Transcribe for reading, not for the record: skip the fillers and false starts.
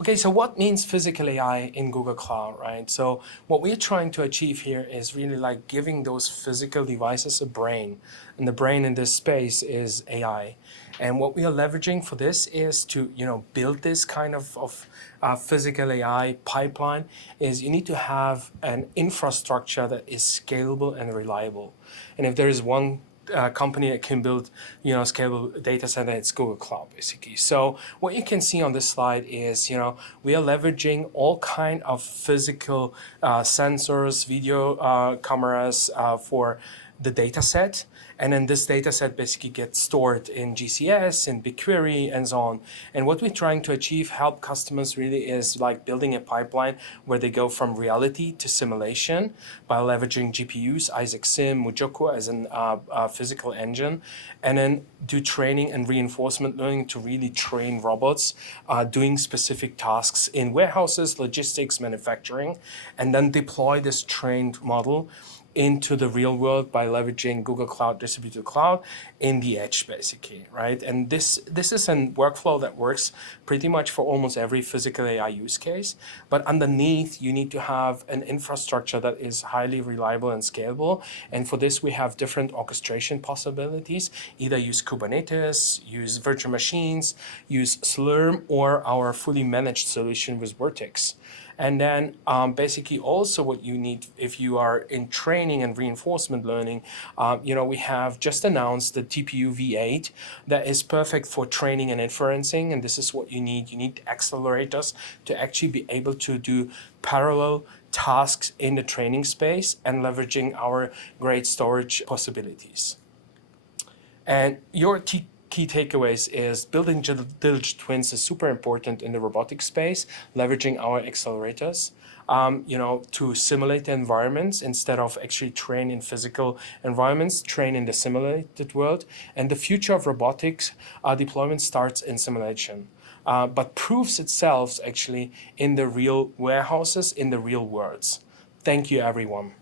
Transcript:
Okay, so what means physical AI in Google Cloud, right? So what we're trying to achieve here is really like giving those physical devices a brain. And the brain in this space is AI. And what we are leveraging for this is to, build this kind of physical AI pipeline is you need to have an infrastructure that is scalable and reliable. And if there is one company that can build, scalable data center, it's Google Cloud, basically. So what you can see on this slide is, we are leveraging all kind of physical sensors, video cameras for the data set. And then this data set basically gets stored in GCS, in BigQuery, and so on. And what we're trying to achieve, help customers really is like building a pipeline where they go from reality to simulation by leveraging GPUs, Isaac Sim, Mujoku as an physical engine, and then do training and reinforcement learning to really train robots doing specific tasks in warehouses, logistics, manufacturing, and then deploy this trained model into the real world by leveraging Google Cloud Distributed Cloud in the edge, basically, right? And this is a workflow that works pretty much for almost every physical AI use case. But underneath, you need to have an infrastructure that is highly reliable and scalable. And for this, we have different orchestration possibilities. Either use Kubernetes, use virtual machines, use Slurm, or our fully managed solution with Vertex. And then basically also what you need if you are in training and reinforcement learning, we have just announced the TPU V8 that is perfect for training and inferencing. And this is what you need. You need accelerators to actually be able to do parallel tasks in the training space and leveraging our great storage possibilities. And your key takeaways is building digital twins is super important in the robotics space, leveraging our accelerators, to simulate the environments instead of actually train in physical environments, train in the simulated world. And the future of robotics deployment starts in simulation, but proves itself actually in the real warehouses, in the real worlds. Thank you, everyone.